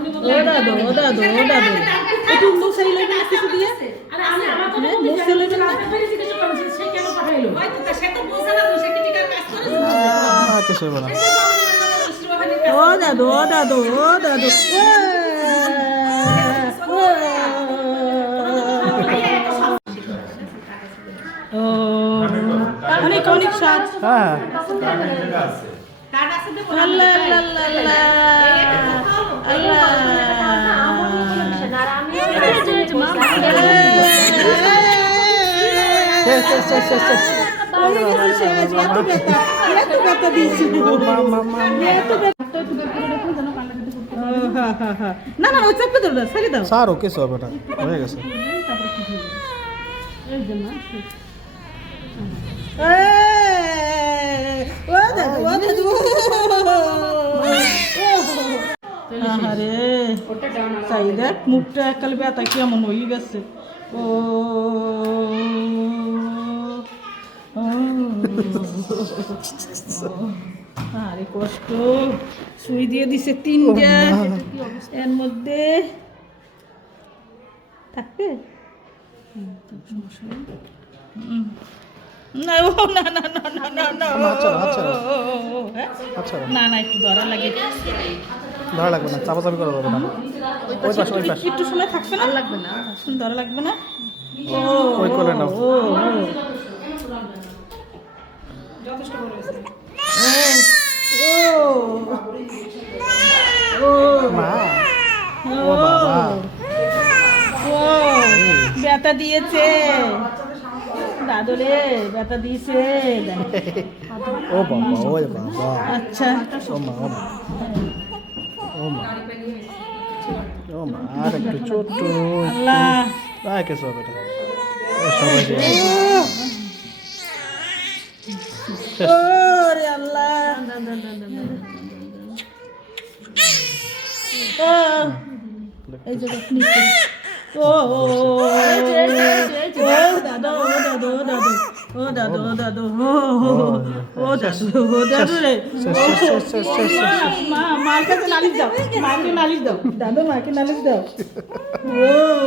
ও দাদু ও দাদু ও দাদু। একটু মুখ সারি লাগবে না কিছু? দিয়ে আরে আমি আমার কথা হ্যাঁ, বলতে মুখ চাই, ফেলে আমি দিন না। রাতে ফেলে জিজ্ঞাসা করেছি, সে কেন পাঠাইলো? হয়তো তা সে তো বুঝে না সে কি টিকার কাজ করে আর কিছু হবে না ও দাদু ও দাদু ও দাদু ও অনেক অনেক স্বাদ হ্যাঁ কার আছে দেবো আল্লাহ আল্লাহ আল্লাহ আল্লাহ শেষ শেষ শেষ শেষ শেষ এত ব্যথা এত ব্যথা দিয়েছি এত ব্যথা ও, হা, হা, হা। না না ওই চাপে ধরো না, ছেড়ে দাও সারও কিছু হবে না হয়ে গেছে এই যে মা। এই, ও দাদু, ও দাদু। আহারে তাই দেখ মুখটা একাল ব্যথা কেমন হয়ে গেছে ও ও। আরে কষ্ট। সুই দিয়ে দিছে তিনটা। এর মধ্যে থাকবে। না ও না না না না না না না না একটু ধরা লাগে। ধরা লাগবে না চাপাচাপি করা যাবে না। ওই পাশে ওই পাশে। একটু সময় থাকবে না? লাগবে না। ধরা লাগবে না? ও ওই কোলে নাও। ও ও ও। ও। মা। ও ও বাবা। ও ব্যথা দিয়েছে। দাদু ব্যথা দিয়েছে। ও বাবা ওই বাবা। আচ্ছা। ও মা ও মা। ও মা। ও মা আর একটু ছোট্ট। আল্লাহ। সবাই যে ও রে আল্লাহ এই যে নিচে ও দাদু ও দাদু ও দাদু মাকে নালিশ দাও মাকে নালিশ দাও ও